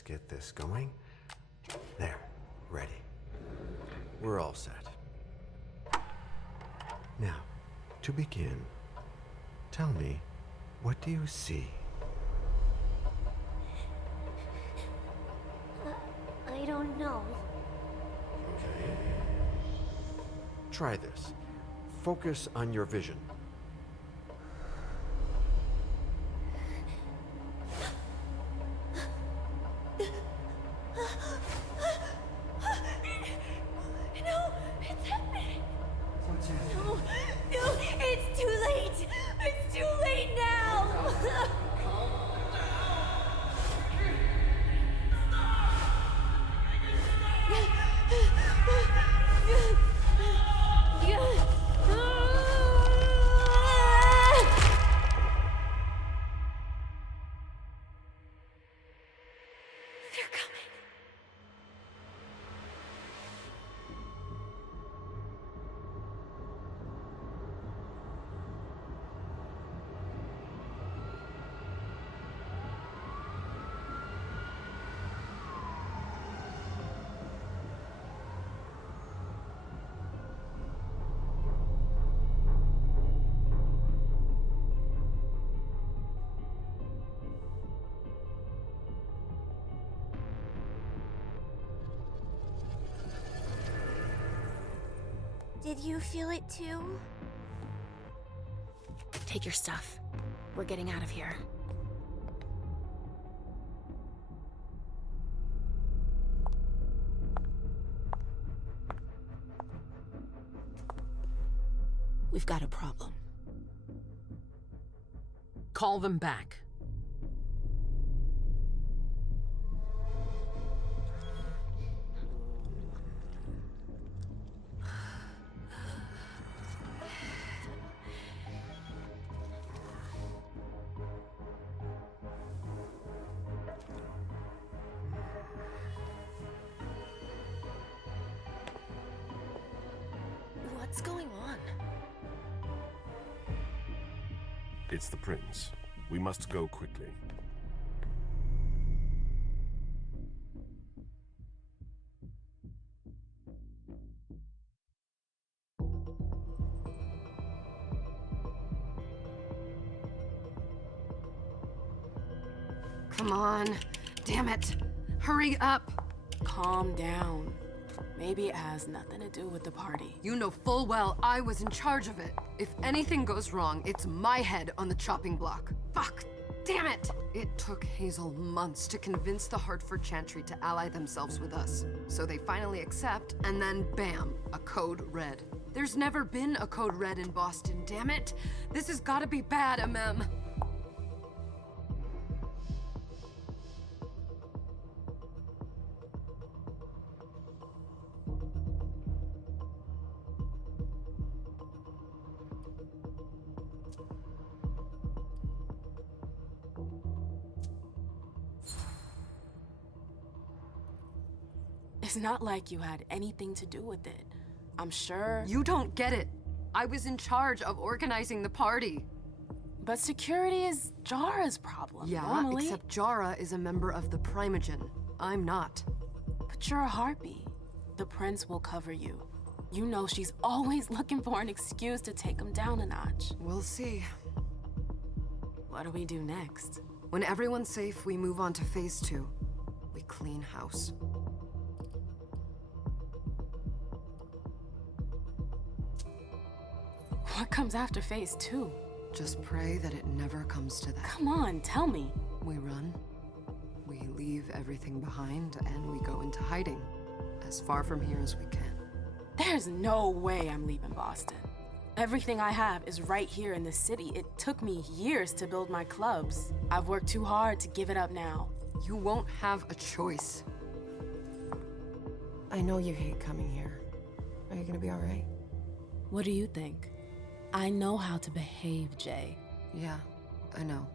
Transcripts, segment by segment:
Let's get this going. There, ready. We're all set. Now, to begin, tell me, what do you see? I don't know. Okay. Try this. Focus on your vision. No, it's happening. What's happening? No, it's too late. It's too late now. They're coming. Did you feel it too? Take your stuff. We're getting out of here. We've got a problem. Call them back. What's going on? It's the prince. We must go quickly. Come on. Damn it. Hurry up. Calm down. Maybe it has nothing to do with the party. You know full well I was in charge of it. If anything goes wrong, it's my head on the chopping block. Fuck! Damn it! It took Hazel months to convince the Hartford Chantry to ally themselves with us. So they finally accept, and then bam, a code red. There's never been a code red in Boston, damn it! This has gotta be bad, MM. It's not like you had anything to do with it. I'm sure. You don't get it. I was in charge of organizing the party. But security is Jara's problem. Yeah, normally. except Jara is a member of the Primogen. I'm not. But you're a harpy. The prince will cover you. You know she's always looking for an excuse to take him down a notch. We'll see. What do we do next? When everyone's safe, we move on to phase 2. We clean house. What comes after phase 2? Just pray that it never comes to that. Come on, tell me. We run. We leave everything behind, and we go into hiding. As far from here as we can. There's no way I'm leaving Boston. Everything I have is right here in the city. It took me years to build my clubs. I've worked too hard to give it up now. You won't have a choice. I know you hate coming here. Are you gonna be all right? What do you think? I know how to behave, Jay. Yeah, I know.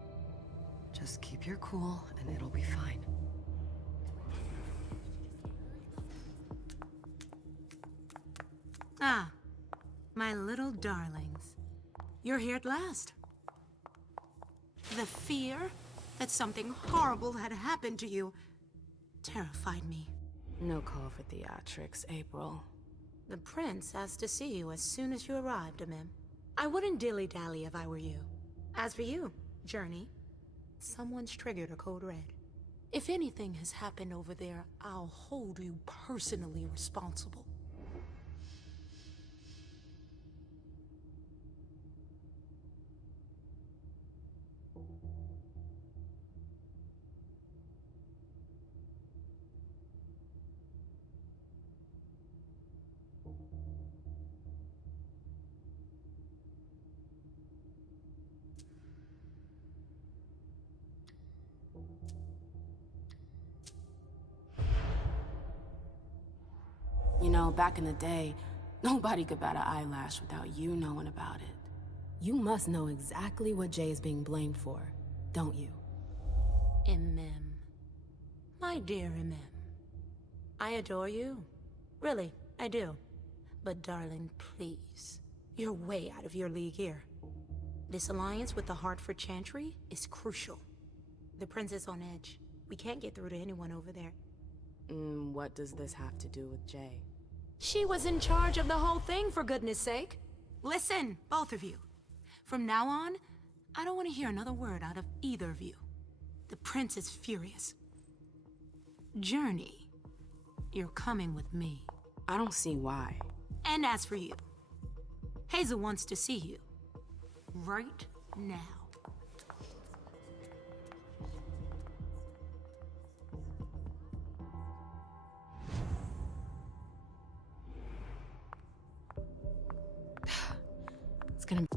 Just keep your cool, and it'll be fine. Ah, my little darlings. You're here at last. The fear that something horrible had happened to you, terrified me. No call for theatrics, April. The prince asked to see you as soon as you arrived, Amim. I wouldn't dilly-dally if I were you. As for you, Journey, someone's triggered a code red. If anything has happened over there, I'll hold you personally responsible. You know, back in the day, nobody could bat an eyelash without you knowing about it. You must know exactly what Jay is being blamed for, don't you? Imem. My dear Imem. I adore you. Really, I do. But darling, please. You're way out of your league here. This alliance with the Hartford Chantry is crucial. The prince is on edge. We can't get through to anyone over there. What does this have to do with Jay? She was in charge of the whole thing, for goodness sake. Listen, both of you. From now on, I don't want to hear another word out of either of you. The prince is furious. Journey, you're coming with me. I don't see why. And as for you, Hazel wants to see you. Right now. It's gonna...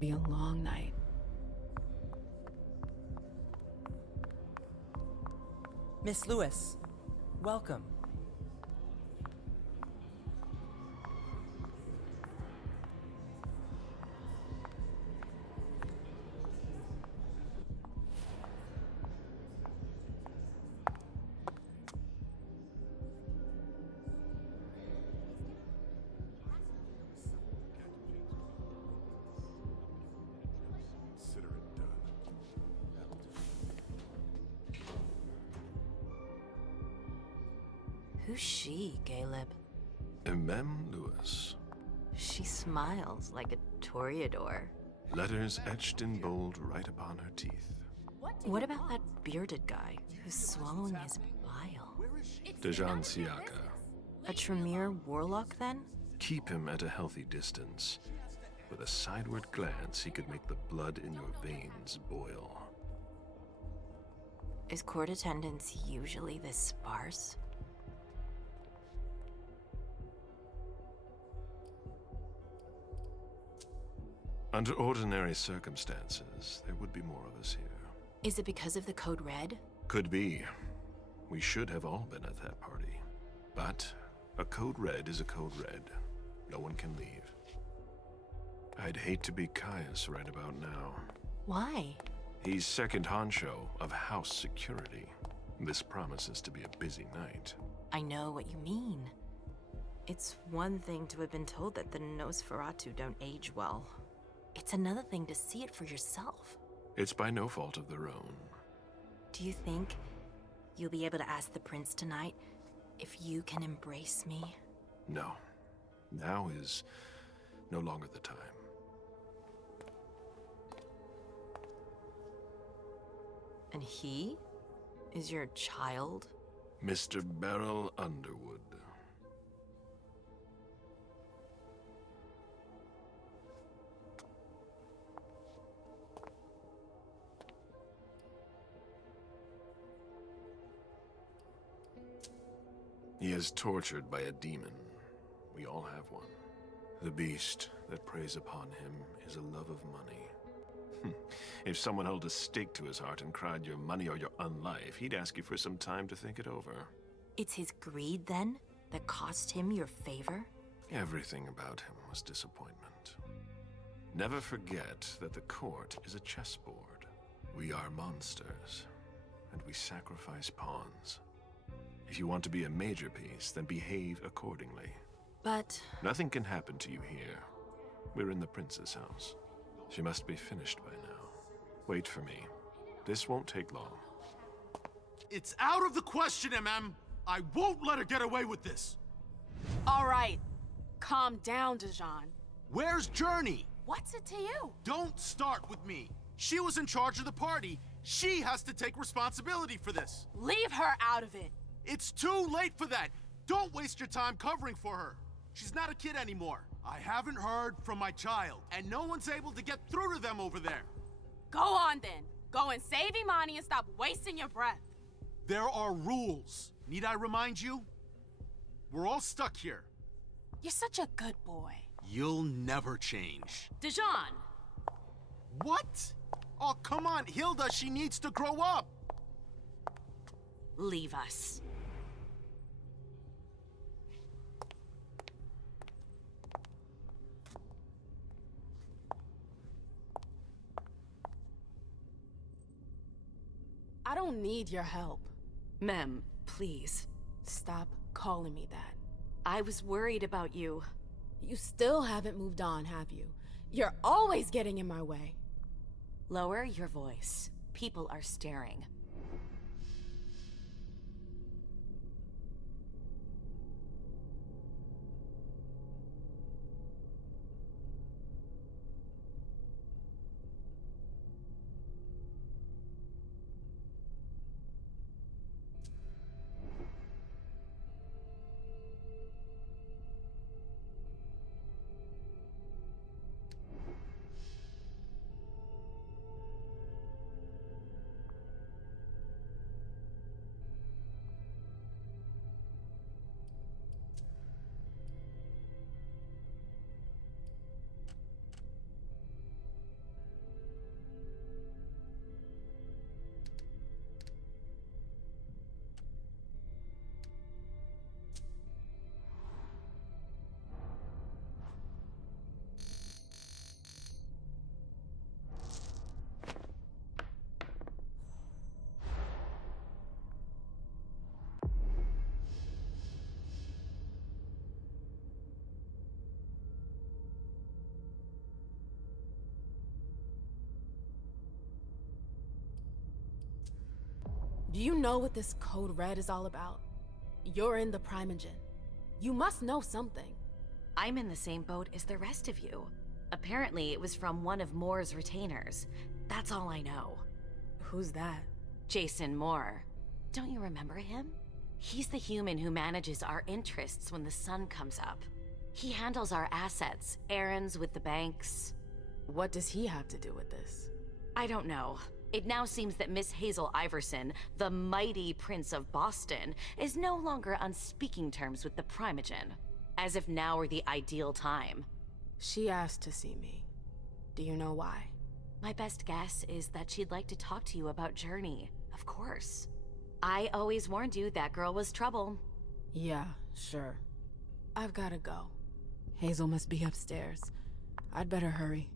Be a long night. Miss Lewis, welcome. Consider it done. Who's she, Caleb? Mem Lewis. She smiles like a toreador. Letters etched in bold right upon her teeth. What about that bearded guy who's swallowing his bile? Dejan Siaka. A Tremere warlock, then? Keep him at a healthy distance. With a sideward glance, he could make the blood in your veins boil. Is court attendance usually this sparse? Under ordinary circumstances, there would be more of us here. Is it because of the Code Red? Could be. We should have all been at that party. But a Code Red is a Code Red. No one can leave. I'd hate to be Caius right about now. Why? He's second honcho of house security. This promises to be a busy night. I know what you mean. It's one thing to have been told that the Nosferatu don't age well. It's another thing to see it for yourself. It's by no fault of their own. Do you think you'll be able to ask the prince tonight if you can embrace me? No. Now is no longer the time. And he is your child? Mr. Beryl Underwood. He is tortured by a demon. We all have one. The beast that preys upon him is a love of money. If someone held a stake to his heart and cried your money or your unlife, he'd ask you for some time to think it over. It's his greed, then, that cost him your favor? Everything about him was disappointment. Never forget that the court is a chessboard. We are monsters, and we sacrifice pawns. If you want to be a major piece, then behave accordingly. But... Nothing can happen to you here. We're in the prince's house. She must be finished by now. Wait for me. This won't take long. It's out of the question, MM! I won't let her get away with this! All right. Calm down, Dejan. Where's Journey? What's it to you? Don't start with me. She was in charge of the party. She has to take responsibility for this. Leave her out of it. It's too late for that. Don't waste your time covering for her. She's not a kid anymore. I haven't heard from my child, and no one's able to get through to them over there. Go on then. Go and save Imani and stop wasting your breath. There are rules. Need I remind you? We're all stuck here. You're such a good boy. You'll never change. Dejan! What? Oh, come on, Hilda, she needs to grow up. leave us. I don't need your help. Mem, please. Stop calling me that. I was worried about you. You still haven't moved on, have you? You're always getting in my way. Lower your voice. People are staring. Do you know what this Code Red is all about? You're in the Primogen. You must know something. I'm in the same boat as the rest of you. Apparently, it was from one of Moore's retainers. That's all I know. Who's that? Jason Moore. Don't you remember him? He's the human who manages our interests when the sun comes up. He handles our assets, errands with the banks. What does he have to do with this? I don't know. It now seems that Miss Hazel Iverson, the mighty Prince of Boston, is no longer on speaking terms with the Primogen. As if now were the ideal time. She asked to see me. Do you know why? My best guess is that she'd like to talk to you about Journey, of course. I always warned you that girl was trouble. Yeah, sure. I've gotta go. Hazel must be upstairs. I'd better hurry.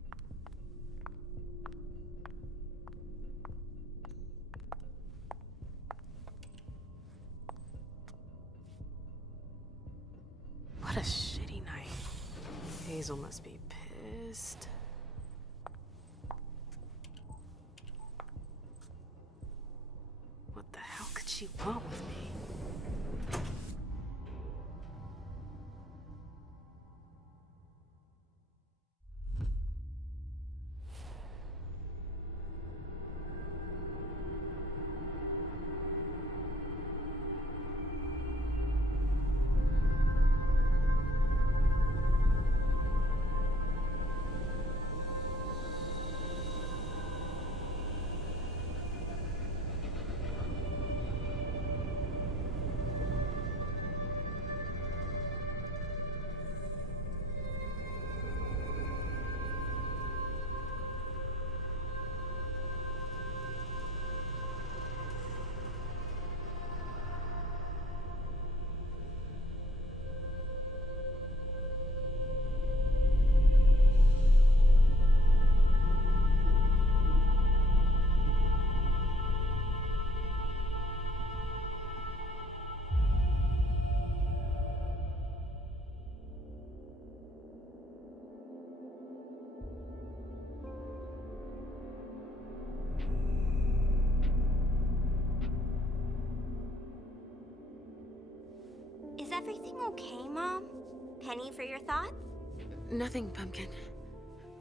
What a shitty night. Hazel must be pissed. What the hell could she want with me? Is everything okay, Mom? Penny for your thoughts? Nothing, Pumpkin.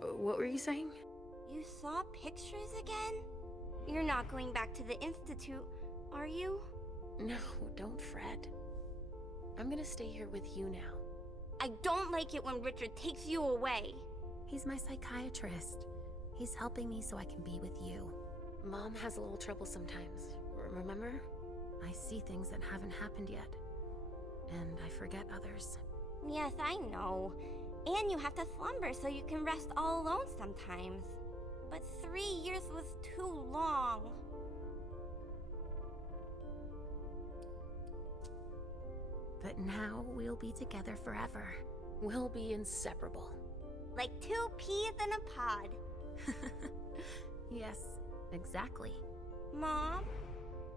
What were you saying? You saw pictures again? You're not going back to the Institute, are you? No, don't fret. I'm gonna stay here with you now. I don't like it when Richard takes you away. He's my psychiatrist. He's helping me so I can be with you. Mom has a little trouble sometimes, remember? I see things that haven't happened yet. And I forget others. Yes, I know. And you have to slumber so you can rest all alone sometimes. But 3 years was too long. But now we'll be together forever. We'll be inseparable. Like 2 peas in a pod. Yes, exactly. Mom?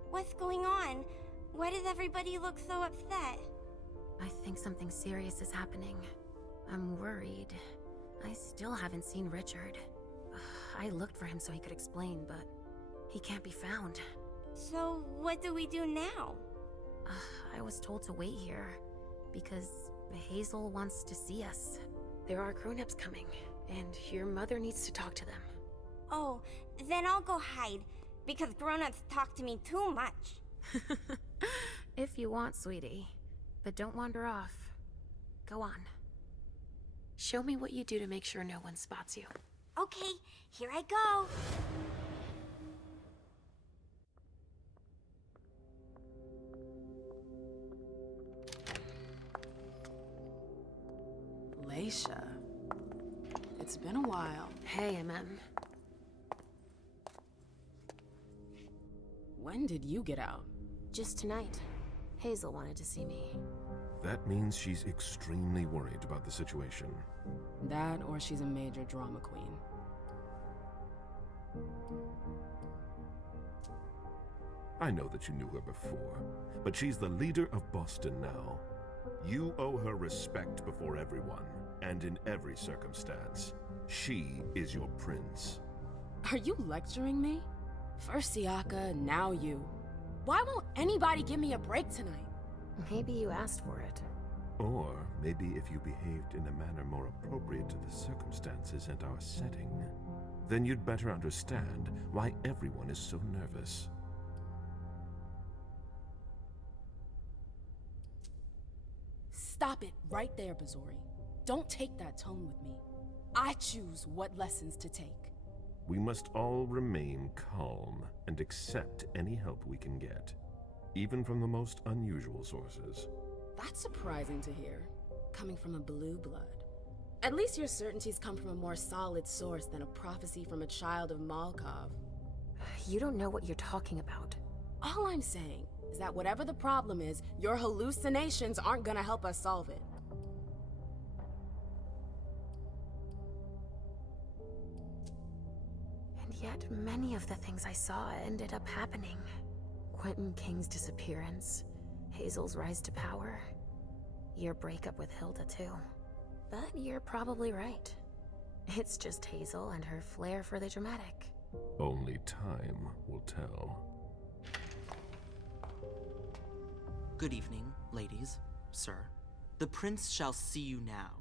What's going on? Why does everybody look so upset? I think something serious is happening. I'm worried. I still haven't seen Richard. I looked for him so he could explain, but he can't be found. So what do we do now? I was told to wait here because Hazel wants to see us. There are grown-ups coming, and your mother needs to talk to them. Oh, then I'll go hide, because grown-ups talk to me too much. If you want, sweetie. But don't wander off. Go on. Show me what you do to make sure no one spots you. Okay, here I go. Leisha. It's been a while. Hey, MM. When did you get out? Just tonight. Hazel wanted to see me. That means she's extremely worried about the situation. That, or she's a major drama queen. I know that you knew her before, but she's the leader of Boston now. You owe her respect before everyone, and in every circumstance. She is your prince. Are you lecturing me? First Siaka, now you. Why won't anybody give me a break tonight? Maybe you asked for it. Or maybe if you behaved in a manner more appropriate to the circumstances and our setting, then you'd better understand why everyone is so nervous. Stop it right there, Bazori. Don't take that tone with me. I choose what lessons to take. We must all remain calm and accept any help we can get, even from the most unusual sources. That's surprising to hear, coming from a blue blood. At least your certainties come from a more solid source than a prophecy from a child of Malkov. You don't know what you're talking about. All I'm saying is that whatever the problem is, your hallucinations aren't gonna help us solve it. And yet, many of the things I saw ended up happening. Quentin King's disappearance, Hazel's rise to power, your breakup with Hilda, too. But you're probably right. It's just Hazel and her flair for the dramatic. Only time will tell. Good evening, ladies, sir. The prince shall see you now.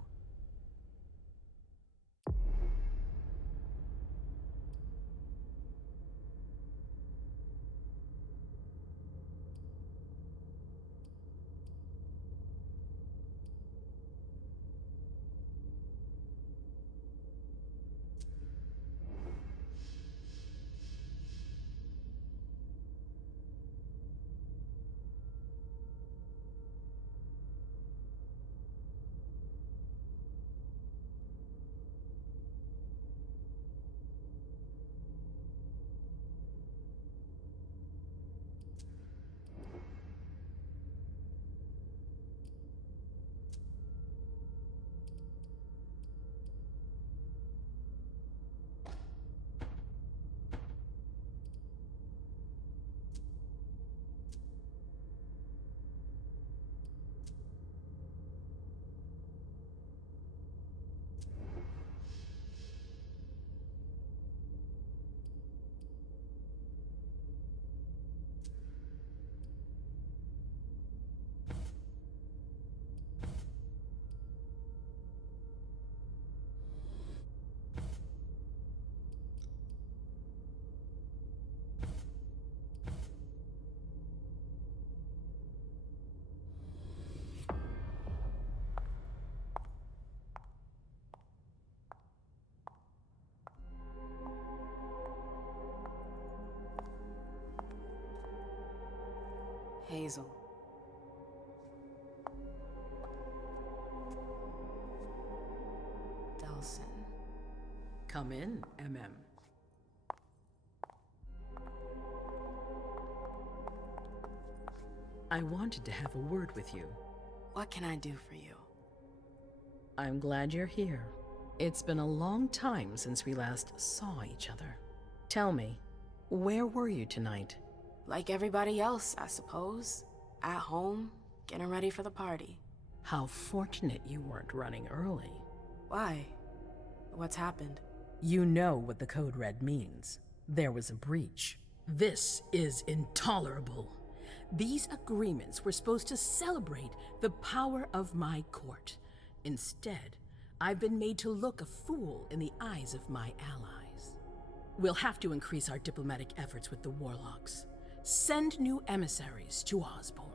Hazel. Delsin. Come in, MM. I wanted to have a word with you. What can I do for you? I'm glad you're here. It's been a long time since we last saw each other. Tell me, where were you tonight? Like everybody else, I suppose. At home, getting ready for the party. How fortunate you weren't running early. Why? What's happened? You know what the Code Red means. There was a breach. This is intolerable. These agreements were supposed to celebrate the power of my court. Instead, I've been made to look a fool in the eyes of my allies. We'll have to increase our diplomatic efforts with the Warlocks. Send new emissaries to Osborne.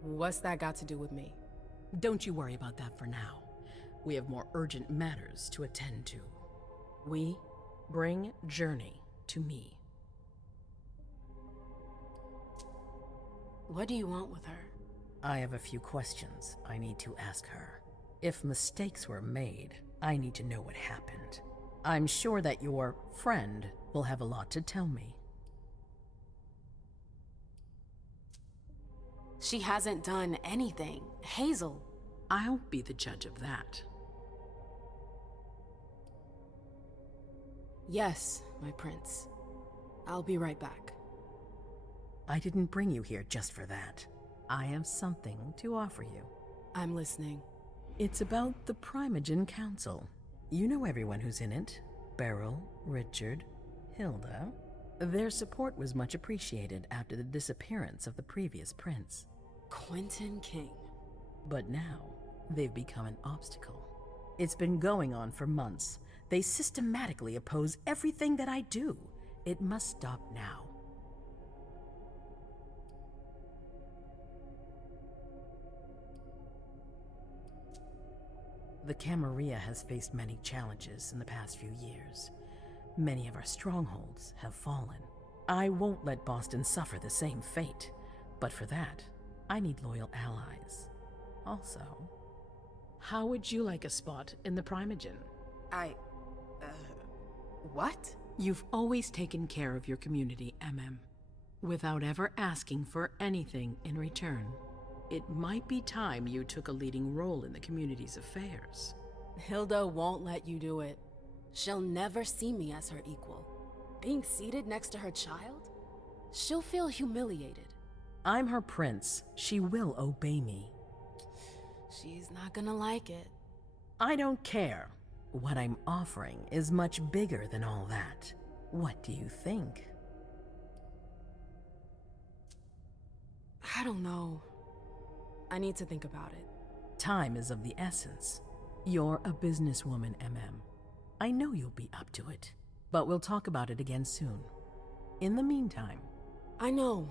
What's that got to do with me? Don't you worry about that for now. We have more urgent matters to attend to. We? Bring Journey to me. What do you want with her? I have a few questions I need to ask her. If mistakes were made, I need to know what happened. I'm sure that your friend will have a lot to tell me. She hasn't done anything. Hazel. I'll be the judge of that. Yes, my prince. I'll be right back. I didn't bring you here just for that. I have something to offer you. I'm listening. It's about the Primogen Council. You know everyone who's in it. Beryl, Richard, Hilda. Their support was much appreciated after the disappearance of the previous prince. Quentin King. But now, they've become an obstacle. It's been going on for months. They systematically oppose everything that I do. It must stop now. The Camarilla has faced many challenges in the past few years. Many of our strongholds have fallen. I won't let Boston suffer the same fate, but for that, I need loyal allies. Also, how would you like a spot in the Primogen? What? You've always taken care of your community, MM, without ever asking for anything in return. It might be time you took a leading role in the community's affairs. Hilda won't let you do it. She'll never see me as her equal. Being seated next to her child? She'll feel humiliated. I'm her prince. She will obey me. She's not gonna like it. I don't care. What I'm offering is much bigger than all that. What do you think? I don't know. I need to think about it. Time is of the essence. You're a businesswoman, MM. I know you'll be up to it, but we'll talk about it again soon. In the meantime... I know.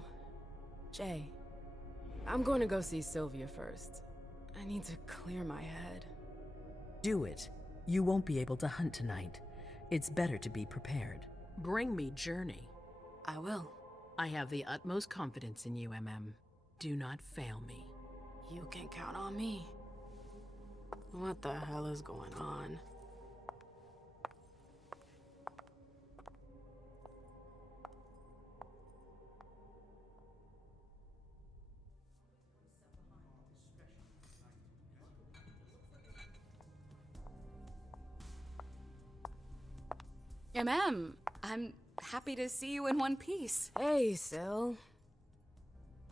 Jay, I'm going to go see Sylvia first. I need to clear my head. Do it. You won't be able to hunt tonight. It's better to be prepared. Bring me Journey. I will. I have the utmost confidence in you, MM. Do not fail me. You can count on me. What the hell is going on? I'm happy to see you in one piece. Hey, Syl.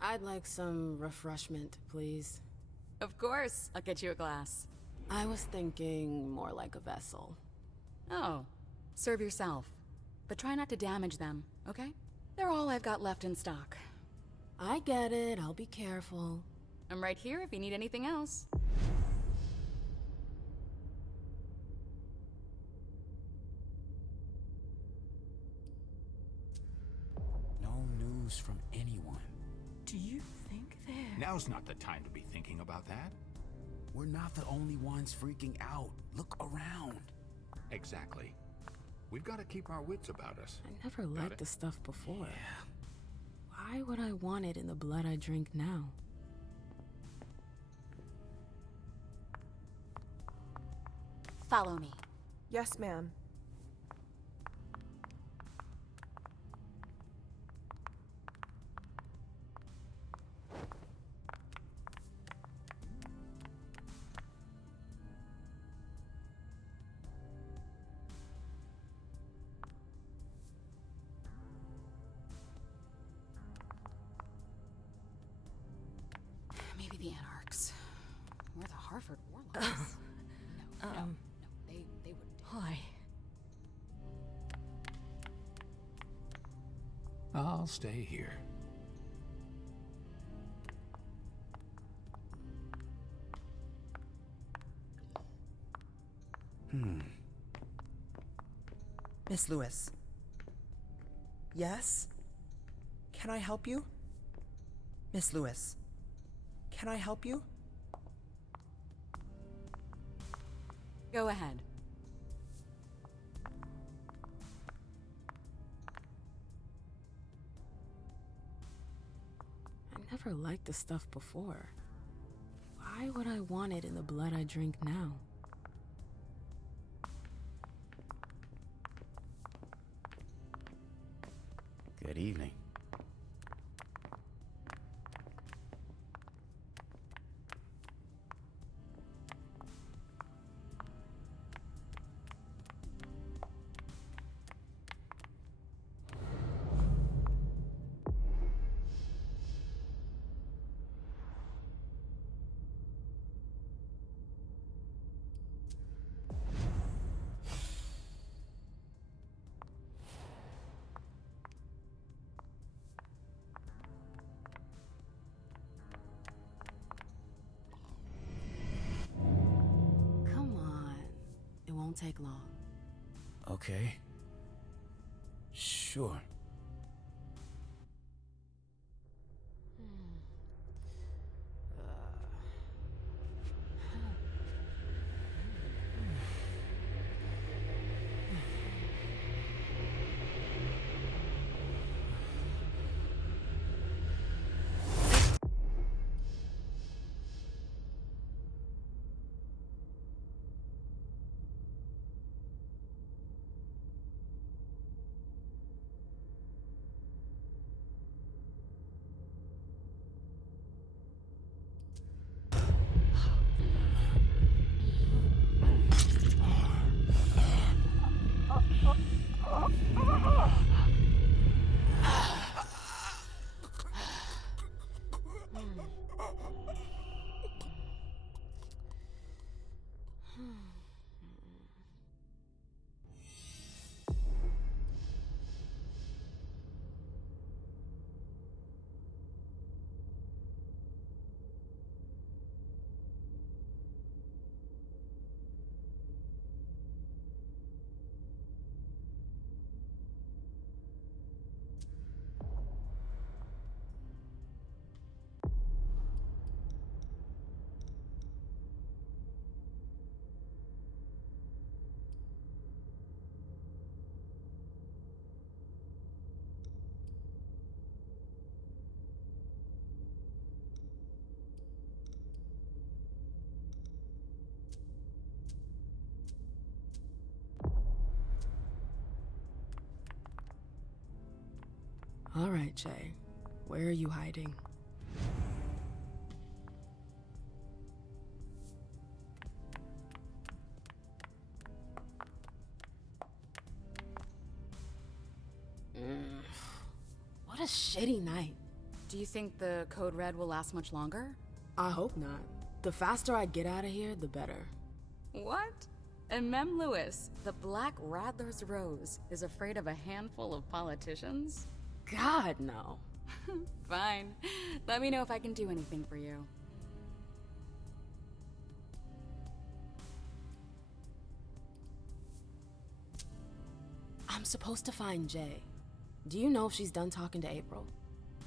I'd like some refreshment, please. Of course, I'll get you a glass. I was thinking more like a vessel. Oh, serve yourself. But try not to damage them, okay? They're all I've got left in stock. I get it, I'll be careful. I'm right here if you need anything else. No news from anyone. Do you think they're... Now's not the time to be thinking about that. We're not the only ones freaking out. Look around. Exactly. We've got to keep our wits about us. I never liked this stuff before. Yeah. Why would I want it in the blood I drink now? Follow me. Yes, ma'am. Maybe the Anarchs. Or the Harvard Warlocks. No, they would. Hi. I'll stay here. Miss Lewis. Yes? Can I help you? Miss Lewis. Can I help you? Go ahead. I never liked this stuff before. Why would I want it in the blood I drink now? Good evening. take long. Okay. Sure. All right, Jay. Where are you hiding? What a shitty night. Do you think the Code Red will last much longer? I hope not. The faster I get out of here, the better. What? And Mem Lewis, the Black Rattler's Rose, is afraid of a handful of politicians? God, no. Fine. Let me know if I can do anything for you. I'm supposed to find Jay. Do you know if she's done talking to April?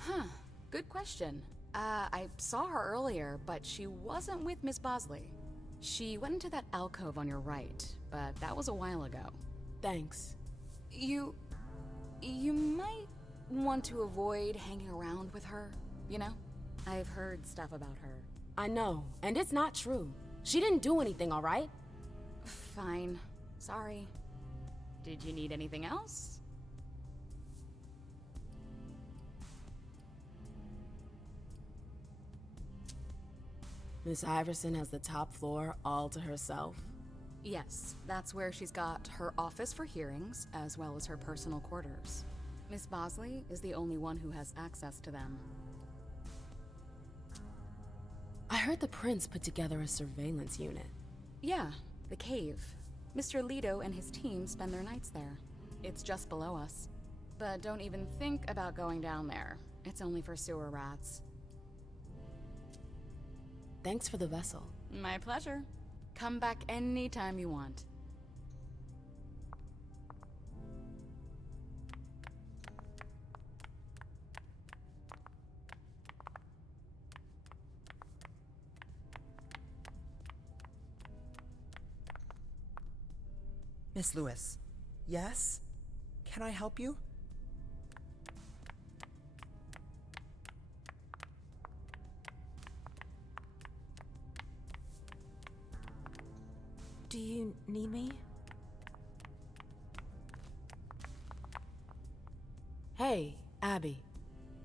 Huh. Good question. I saw her earlier, but she wasn't with Miss Bosley. She went into that alcove on your right, but that was a while ago. Thanks. You might want to avoid hanging around with her, you know? I've heard stuff about her. I know, and it's not true. She didn't do anything, all right? Fine. Sorry. Did you need anything else? Miss Iverson has the top floor all to herself. Yes, that's where she's got her office for hearings, as well as her personal quarters. Miss Bosley is the only one who has access to them. I heard the prince put together a surveillance unit. Yeah, the cave. Mr. Leto and his team spend their nights there. It's just below us. But don't even think about going down there. It's only for sewer rats. Thanks for the vessel. My pleasure. Come back anytime you want. Miss Lewis. Yes? Can I help you? Do you need me? Hey, Abby.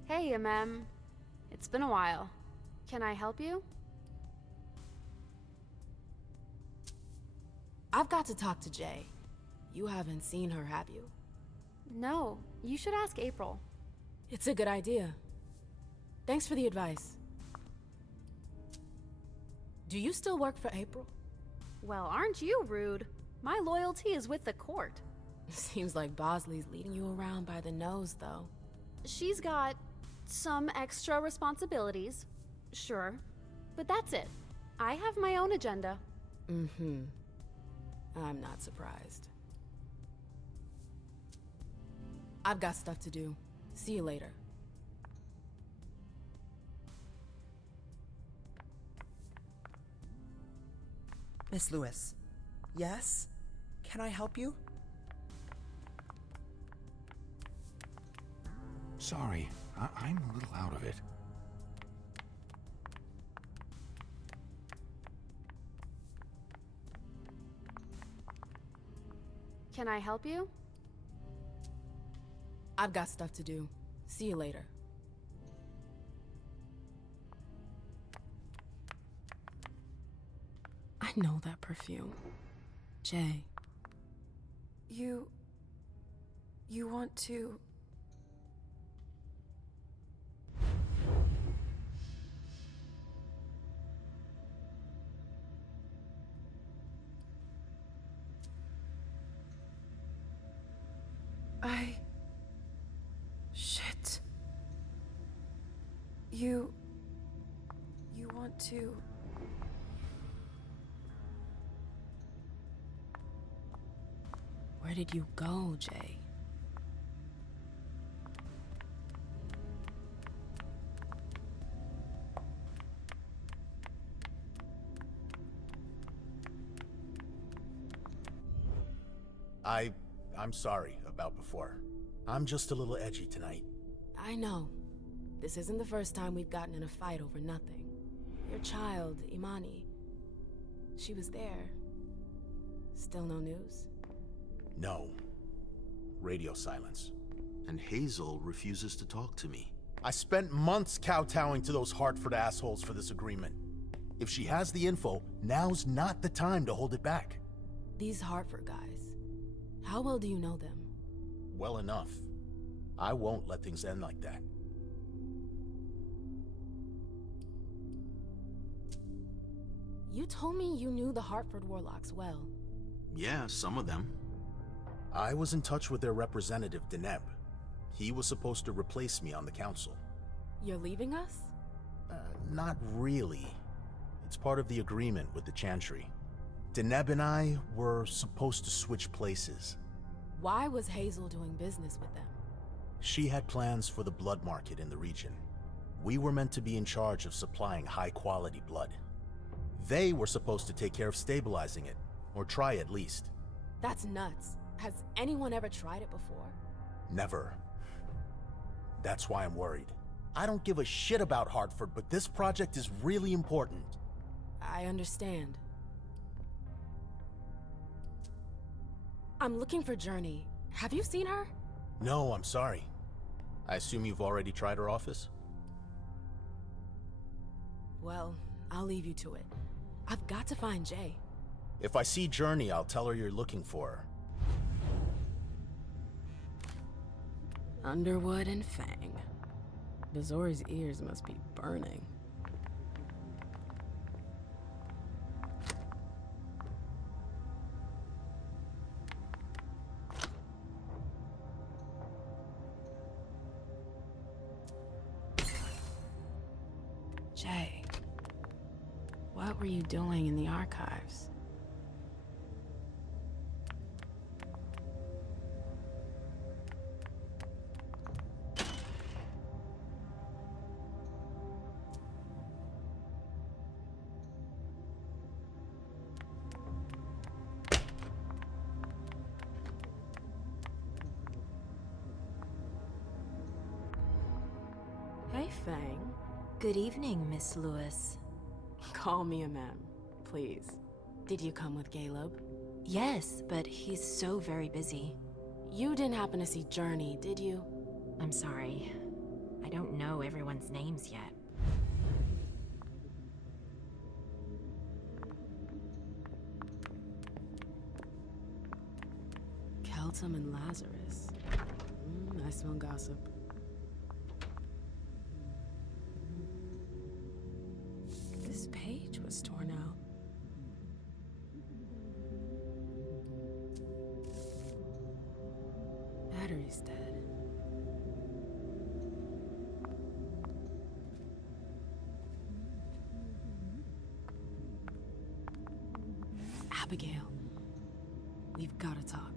Hey, It's been a while. Can I help you? I've got to talk to Jay. You haven't seen her, have you? No, you should ask April. It's a good idea. Thanks for the advice. Do you still work for April? Well, aren't you rude? My loyalty is with the court. Seems like Bosley's leading you around by the nose, though. She's got some extra responsibilities, sure, but that's it. I have my own agenda. Mm-hmm. I'm not surprised. I've got stuff to do. See you later. Miss Lewis. Yes? Can I help you? Sorry, I'm a little out of it. Can I help you? I've got stuff to do. See you later. I know that perfume. Jay. You want to... Shit. You want to... Where did you go, Jay? I'm sorry about before. I'm just a little edgy tonight. I know. This isn't the first time we've gotten in a fight over nothing. Your child, Imani. She was there. Still no news? No. Radio silence. And Hazel refuses to talk to me. I spent months kowtowing to those Hartford assholes for this agreement. If she has the info, now's not the time to hold it back. These Hartford guys. How well do you know them? Well enough. I won't let things end like that. You told me you knew the Hartford Warlocks well. Yeah, some of them. I was in touch with their representative, Deneb. He was supposed to replace me on the council. You're leaving us? Not really. It's part of the agreement with the Chantry. Deneb and I were supposed to switch places. Why was Hazel doing business with them? She had plans for the blood market in the region. We were meant to be in charge of supplying high-quality blood. They were supposed to take care of stabilizing it, or try at least. That's nuts. Has anyone ever tried it before? Never. That's why I'm worried. I don't give a shit about Hartford, but this project is really important. I understand. I'm looking for Journey. Have you seen her? No, I'm sorry. I assume you've already tried her office? Well, I'll leave you to it. I've got to find Jay. If I see Journey, I'll tell her you're looking for her. Underwood and Fang. Bazori's ears must be burning. Jay, what were you doing in the archives? Hey, Fang. Good evening, Miss Lewis. Call me a ma'am, please. Did you come with Caleb? Yes, but he's so very busy. You didn't happen to see Journey, did you? I'm sorry. I don't know everyone's names yet. Keltum and Lazarus. I smell gossip. This page was torn out. Battery's dead. Abigail. We've gotta talk.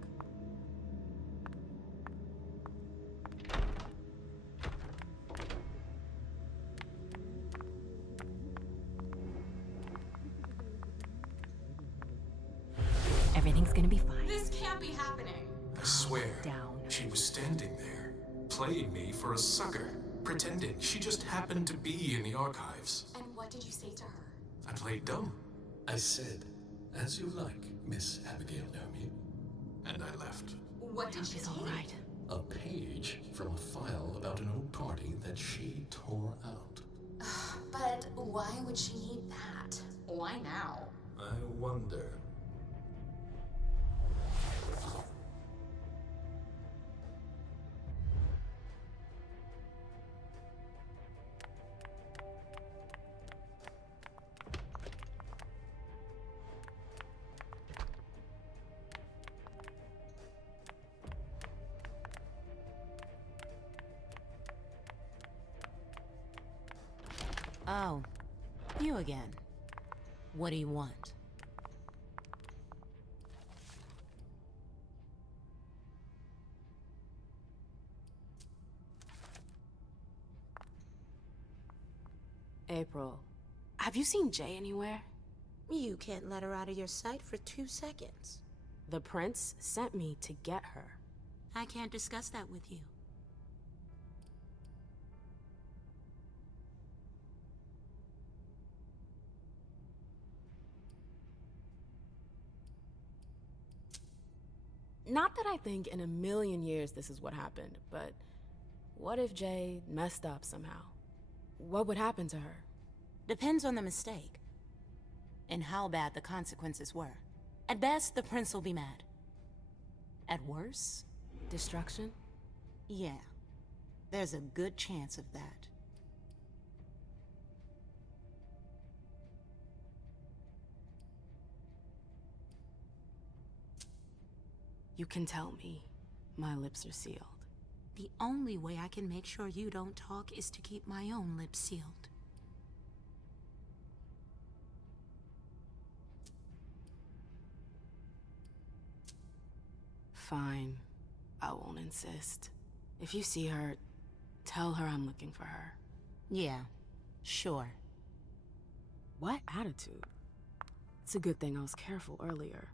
Everything's gonna be fine. This can't be happening. I swear, Down. she was standing there, playing me for a sucker, pretending she just happened to be in the archives. And what did you say to her? I played dumb. I said, "As you like, Miss Abigail Naomi," and I left. What did she It's take? all right. A page from a file about an old party that she tore out. But why would she need that? Why now? I wonder. Oh, you again. What do you want? April, have you seen Jay anywhere? You can't let her out of your sight for 2 seconds. The prince sent me to get her. I can't discuss that with you. Not that I think in a million years this is what happened, but what if Jay messed up somehow? What would happen to her? Depends on the mistake. And how bad the consequences were. At best, the prince will be mad. At worst, destruction? Yeah. There's a good chance of that. You can tell me. My lips are sealed. The only way I can make sure you don't talk is to keep my own lips sealed. Fine. I won't insist. If you see her, tell her I'm looking for her. Yeah, sure. What attitude? It's a good thing I was careful earlier.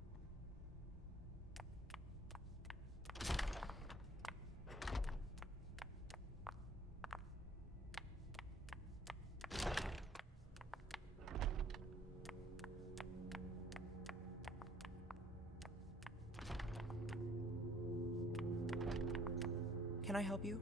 Can I help you?